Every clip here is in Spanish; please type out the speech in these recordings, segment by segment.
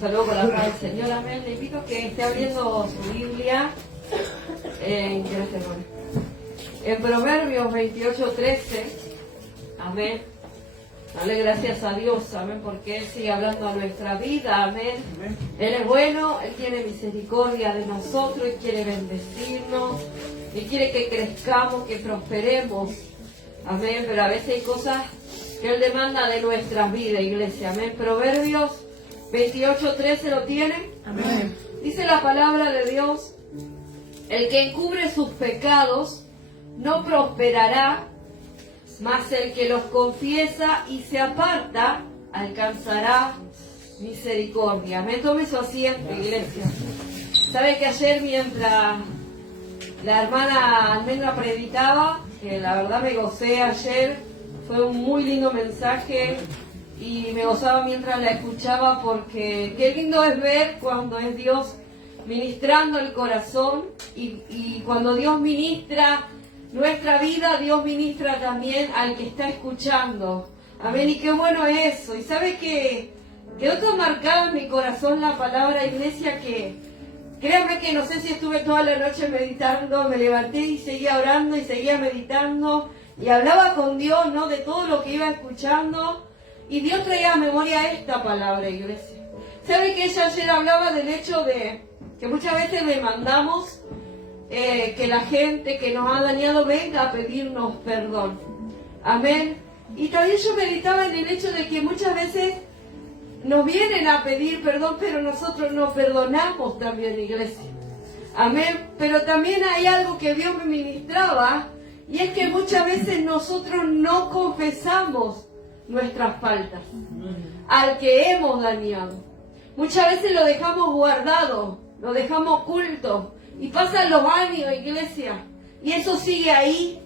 Saludos con la paz del Señor, amén. Le invito a que esté abriendo su Biblia en Proverbios 28:13. Amén. Dale gracias a Dios, amén, porque Él sigue hablando a nuestra vida, amén. Él es bueno, Él tiene misericordia de nosotros, Él quiere bendecirnos, Él quiere que crezcamos, que prosperemos, amén. Pero a veces hay cosas que Él demanda de nuestras vidas, iglesia, amén. Proverbios 28:13, ¿lo tienen? Amén. Dice la palabra de Dios: el que encubre sus pecados no prosperará, mas el que los confiesa y se aparta alcanzará misericordia. Amén. Tome su asiento, iglesia. Sabe que ayer, mientras la hermana Almendra predicaba, que la verdad me gocé ayer, fue un muy lindo mensaje y me gozaba mientras la escuchaba, porque qué lindo es ver cuando es Dios ministrando el corazón y cuando Dios ministra nuestra vida, Dios ministra también al que está escuchando. Amén. Y qué bueno es eso. Y sabe que otro marcaba en mi corazón la palabra, iglesia, que créame que no sé si estuve toda la noche meditando, me levanté y seguía orando y seguía meditando y hablaba con Dios, ¿no?, de todo lo que iba escuchando, y Dios traía a memoria esta palabra, iglesia. Sabe que ella ayer hablaba del hecho de que muchas veces demandamos que la gente que nos ha dañado venga a pedirnos perdón. Amén. Y también yo meditaba en el hecho de que muchas veces nos vienen a pedir perdón, pero nosotros no perdonamos también, iglesia. Amén. Pero también hay algo que Dios me ministraba, y es que muchas veces nosotros no confesamos nuestras faltas al que hemos dañado. Muchas veces lo dejamos guardado, lo dejamos oculto. Y pasan los años, iglesia, y eso sigue ahí.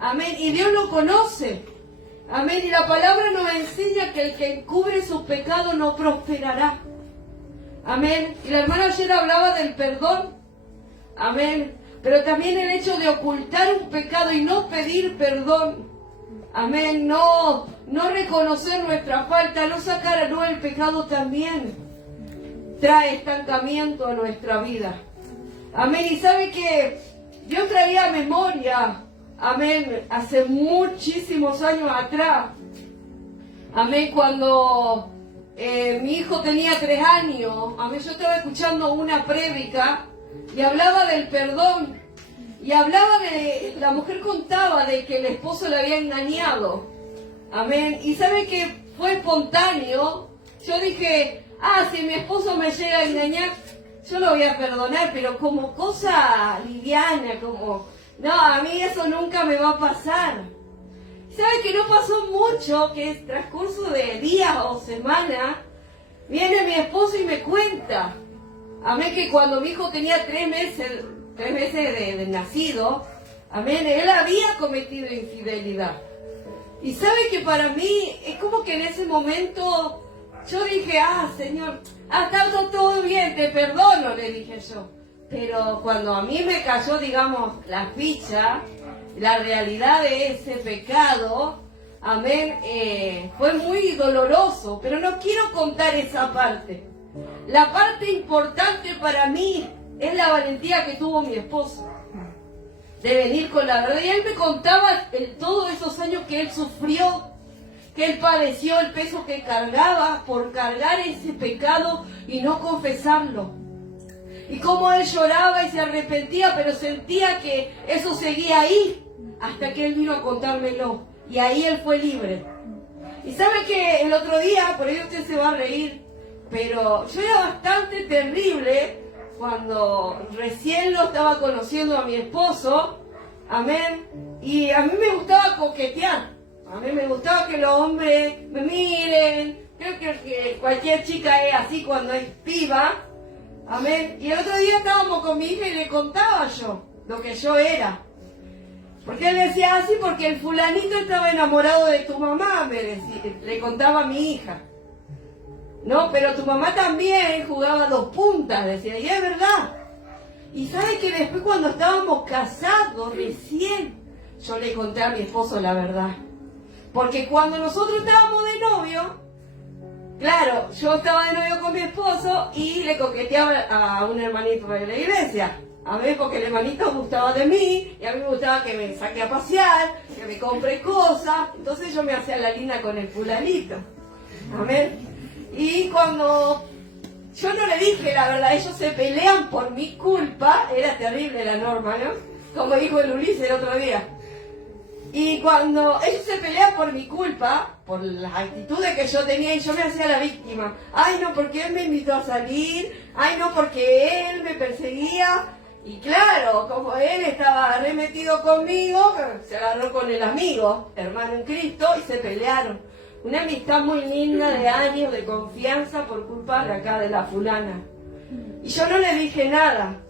Amén. Y Dios lo conoce. Amén. Y la palabra nos enseña que el que encubre sus pecados no prosperará. Amén. Y la hermana ayer hablaba del perdón. Amén. Pero también el hecho de ocultar un pecado y no pedir perdón. Amén. No reconocer nuestra falta, no sacar a luz el pecado, también trae estancamiento a nuestra vida. Amén. Y sabe que Dios traía memoria, amén, hace muchísimos años atrás. Amén. Cuando mi hijo tenía 3 años, amén, yo estaba escuchando una prédica y hablaba del perdón. Y hablaba la mujer contaba de que el esposo le había engañado. Amén. Y sabe que fue espontáneo. Yo dije, si mi esposo me llega a engañar, yo lo voy a perdonar, pero como cosa liviana, como, no, a mí eso nunca me va a pasar. ¿Sabe que no pasó mucho, que es transcurso de días o semanas, viene mi esposo y me cuenta, amén, que cuando mi hijo tenía 3 meses de nacido, amén, él había cometido infidelidad. Y sabe que para mí, es como que en ese momento, yo dije, Señor, está todo bien, te perdono, le dije yo. Pero cuando a mí me cayó, digamos, la ficha, la realidad de ese pecado, amén, fue muy doloroso. Pero no quiero contar esa parte. La parte importante para mí es la valentía que tuvo mi esposo de venir con la verdad. Y él me contaba todos esos años que él sufrió, que él padeció, el peso que cargaba por cargar ese pecado y no confesarlo. Y cómo él lloraba y se arrepentía, pero sentía que eso seguía ahí, hasta que él vino a contármelo. Y ahí él fue libre. Y sabe que el otro día, por ahí usted se va a reír, pero yo era bastante terrible cuando recién lo estaba conociendo a mi esposo. Amén. Y a mí me gustaba coquetear. A mí me gustaba que los hombres me miren. Creo que cualquier chica es así cuando es piba. Amén. Y el otro día estábamos con mi hija y le contaba yo lo que yo era. Porque él decía así, porque el fulanito estaba enamorado de tu mamá, me decía, le contaba a mi hija. No, pero tu mamá también jugaba 2 puntas, decía, y es verdad. Y sabe que después cuando estábamos casados recién, yo le conté a mi esposo la verdad. Porque cuando nosotros estábamos de novio, claro, yo estaba de novio con mi esposo y le coqueteaba a un hermanito de la iglesia. A ver, porque el hermanito gustaba de mí y a mí me gustaba que me saque a pasear, que me compre cosas. Entonces yo me hacía la linda con el fulanito. Amén. Y cuando yo no le dije la verdad, ellos se pelean por mi culpa. Era terrible la norma, ¿no? Como dijo el Ulises el otro día. Y cuando ellos se pelean por mi culpa, por las actitudes que yo tenía, y yo me hacía la víctima. Ay, no, porque él me invitó a salir. Ay, no, porque él me perseguía. Y claro, como él estaba remetido conmigo, se agarró con el amigo, hermano en Cristo, y se pelearon. Una amistad muy linda de años, de confianza, por culpa de acá de la fulana. Y yo no le dije nada.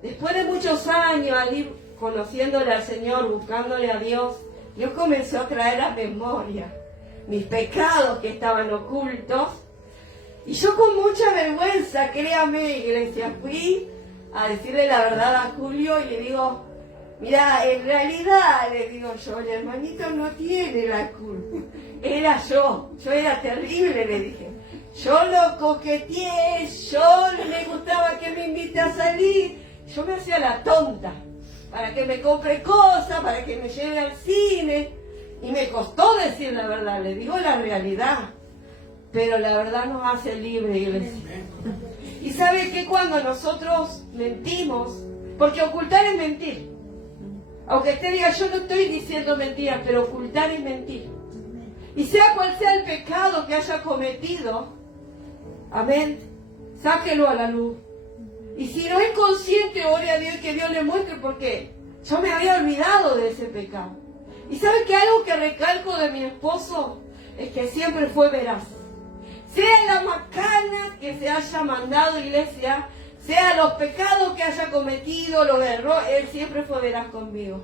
Después de muchos años, al ir conociéndole al Señor, buscándole a Dios, Dios comenzó a traer a memoria mis pecados que estaban ocultos. Y yo con mucha vergüenza, créame, iglesia, fui a decirle la verdad a Julio y le digo, mira, en realidad, le digo yo, el hermanito no tiene la culpa, era yo era terrible, le dije. Yo lo coqueteé, yo le gustaba que me invite a salir, yo me hacía la tonta, para que me compre cosas, para que me lleve al cine, y me costó decir la verdad, le digo la realidad, pero la verdad nos hace libre, iglesia. Y sabe que cuando nosotros mentimos, porque ocultar es mentir, aunque usted diga yo no estoy diciendo mentiras, pero ocultar es mentir. Y sea cual sea el pecado que haya cometido, amén, sáquelo a la luz. Y si no es consciente, ore a Dios y que Dios le muestre, porque yo me había olvidado de ese pecado. Y sabe que algo que recalco de mi esposo es que siempre fue veraz. Sea la macana que se haya mandado, iglesia, sea los pecados que haya cometido, los errores, él siempre fue veraz conmigo.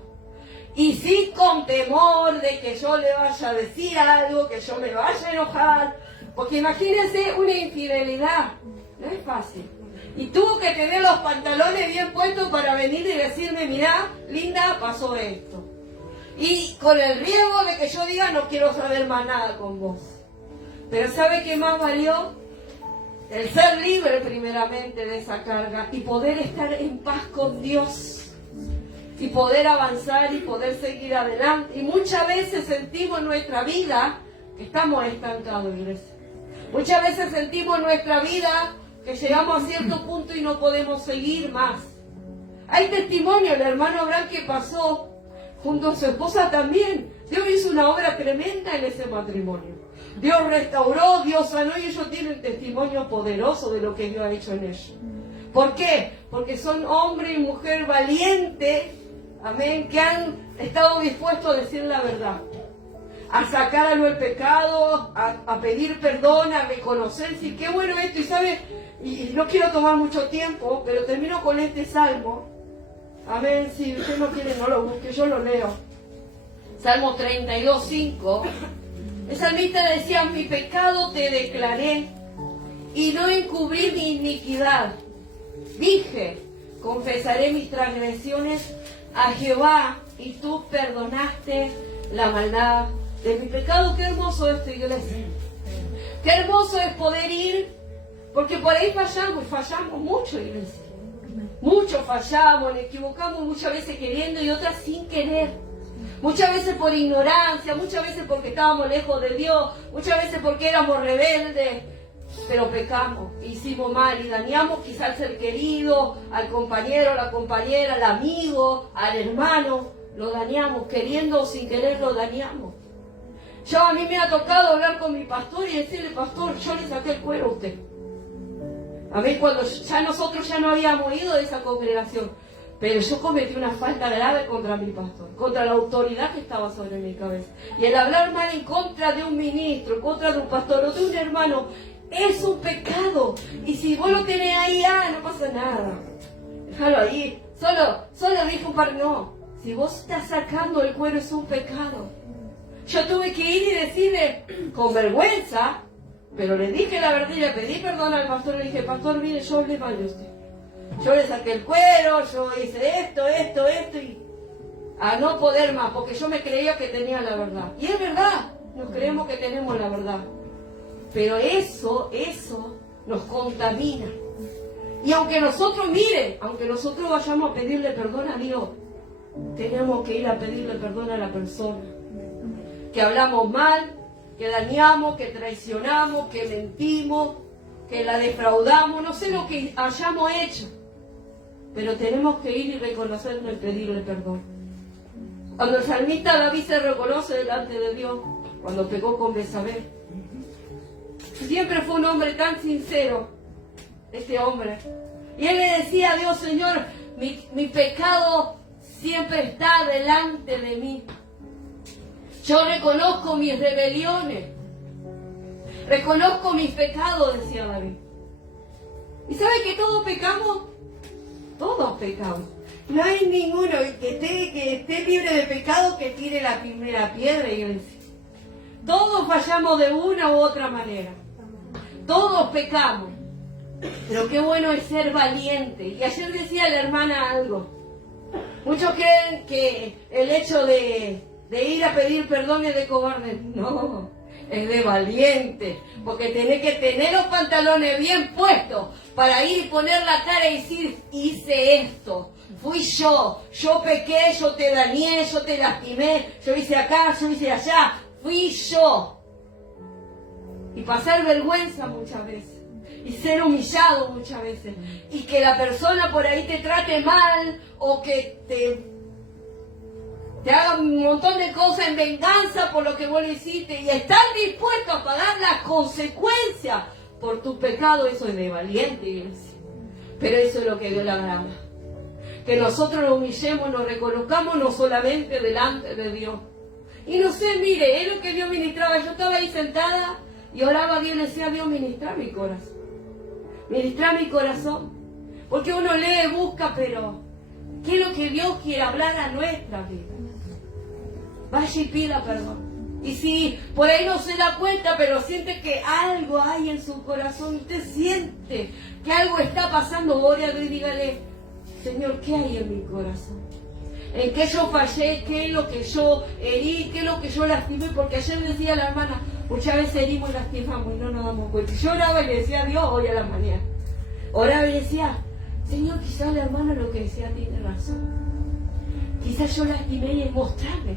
Y sí con temor de que yo le vaya a decir algo, que yo me vaya a enojar, porque imagínense una infidelidad, no es fácil. Y tuvo que tener los pantalones bien puestos para venir y decirme, mirá, linda, pasó esto. Y con el riesgo de que yo diga, no quiero saber más nada con vos. Pero ¿sabe qué más valió? El ser libre primeramente de esa carga y poder estar en paz con Dios y poder avanzar y poder seguir adelante. Y muchas veces sentimos en nuestra vida que estamos estancados, iglesia. Muchas veces sentimos en nuestra vida que llegamos a cierto punto y no podemos seguir más. Hay testimonio, el hermano Abraham que pasó junto a su esposa también. Dios hizo una obra tremenda en ese matrimonio. Dios restauró, Dios sanó y ellos tienen testimonio poderoso de lo que Dios ha hecho en ellos. ¿Por qué? Porque son hombre y mujer valientes, amén, que han estado dispuestos a decir la verdad, a sacar a lo el pecado, a pedir perdón, a reconocer, decir qué bueno esto, y sabe, y no quiero tomar mucho tiempo, pero termino con este salmo, amén, si usted no quiere no lo busque, yo lo leo, Salmo 32:5. El salmista decía, mi pecado te declaré y no encubrí mi iniquidad. Dije, confesaré mis transgresiones a Jehová y tú perdonaste la maldad de mi pecado. Qué hermoso esto, iglesia. Qué hermoso es poder ir, porque por ahí fallamos y fallamos mucho, iglesia. Mucho fallamos, nos equivocamos muchas veces queriendo y otras sin querer. Muchas veces por ignorancia, muchas veces porque estábamos lejos de Dios, muchas veces porque éramos rebeldes, pero pecamos, hicimos mal y dañamos quizás al ser querido, al compañero, a la compañera, al amigo, al hermano, lo dañamos, queriendo o sin querer lo dañamos. A mí me ha tocado hablar con mi pastor y decirle, pastor, yo le saqué el cuero a usted. A mí cuando ya nosotros ya no habíamos ido de esa congregación. Pero yo cometí una falta grave contra mi pastor, contra la autoridad que estaba sobre mi cabeza. Y el hablar mal en contra de un ministro, en contra de un pastor o de un hermano, es un pecado. Y si vos lo tenés ahí, no pasa nada. Déjalo ahí. Solo dijo un par, no. Si vos estás sacando el cuero es un pecado. Yo tuve que ir y decirle, con vergüenza, pero le dije la verdad y le pedí perdón al pastor. Le dije, pastor, mire, yo hablé mal de usted. Yo le saqué el cuero, yo hice esto, y a no poder más, porque yo me creía que tenía la verdad. Y es verdad, nos creemos que tenemos la verdad. Pero eso nos contamina. Y aunque nosotros, miren, aunque nosotros vayamos a pedirle perdón a Dios, tenemos que ir a pedirle perdón a la persona. Que hablamos mal, que dañamos, que traicionamos, que mentimos, que la defraudamos, no sé lo que hayamos hecho. Pero tenemos que ir y reconocernos y pedirle perdón. Cuando el salmista David se reconoce delante de Dios, cuando pecó con Betsabé, siempre fue un hombre tan sincero, este hombre. Y él le decía a Dios: Señor, mi pecado siempre está delante de mí. Yo reconozco mis rebeliones, reconozco mis pecados, decía David. ¿Y sabe que todos pecamos? Todos pecamos. No hay ninguno que esté libre de pecado que tire la primera piedra, iglesia. Todos fallamos de una u otra manera. Todos pecamos. Pero qué bueno es ser valiente. Y ayer decía la hermana algo. Muchos creen que el hecho de ir a pedir perdón es de cobarde. No, es de valiente. Porque tenés que tener los pantalones bien puestos para ir y poner la cara y decir: hice esto. Fui yo pequé, yo te dañé, yo te lastimé, yo hice acá, yo hice allá, fui yo. Y pasar vergüenza muchas veces, y ser humillado muchas veces, y que la persona por ahí te trate mal, o que te haga un montón de cosas en venganza por lo que vos le hiciste, y estar dispuesto a pagar las consecuencias por tu pecado. Eso es de valiente, iglesia. Pero eso es lo que Dios le agrada. Que nosotros nos humillemos, nos reconozcamos no solamente delante de Dios. Y no sé, mire, es lo que Dios ministraba. Yo estaba ahí sentada y oraba a Dios, le decía: Dios, ministra mi corazón. Ministra mi corazón. Porque uno lee, busca, pero ¿qué es lo que Dios quiere hablar a nuestra vida? Vaya y pida perdón. Y si por ahí no se da cuenta, pero siente que algo hay en su corazón, usted siente que algo está pasando, ore a Dios y dígale: Señor, ¿qué hay en mi corazón? ¿En qué yo fallé? ¿Qué es lo que yo herí? ¿Qué es lo que yo lastimé? Porque ayer decía la hermana, muchas veces herimos y lastimamos y no nos damos cuenta. Y yo oraba y le decía a Dios hoy a la mañana. Oraba y decía: Señor, quizás la hermana lo que decía tiene razón. Quizás yo lastimé y es mostrarme.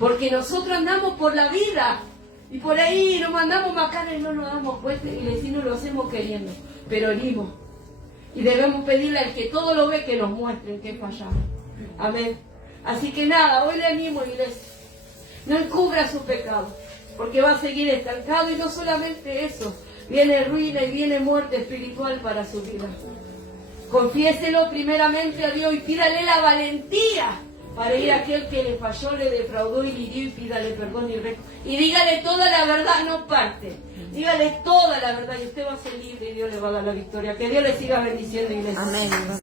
Porque nosotros andamos por la vida y por ahí nos mandamos macanas y no nos damos cuenta, y le decimos: lo hacemos queriendo, pero herimos. Y debemos pedirle al que todo lo ve que nos muestre en qué fallamos. Amén. Así que nada, hoy le animo, iglesia. No encubra su pecado, porque va a seguir estancado. Y no solamente eso, viene ruina y viene muerte espiritual para su vida. Confiéselo primeramente a Dios y pídale la valentía para ir a aquel que le falló, le defraudó y le hirió, y pídale perdón y dígale toda la verdad, no parte. Dígale toda la verdad y usted va a ser libre y Dios le va a dar la victoria. Que Dios le siga bendiciendo, iglesia. Amén.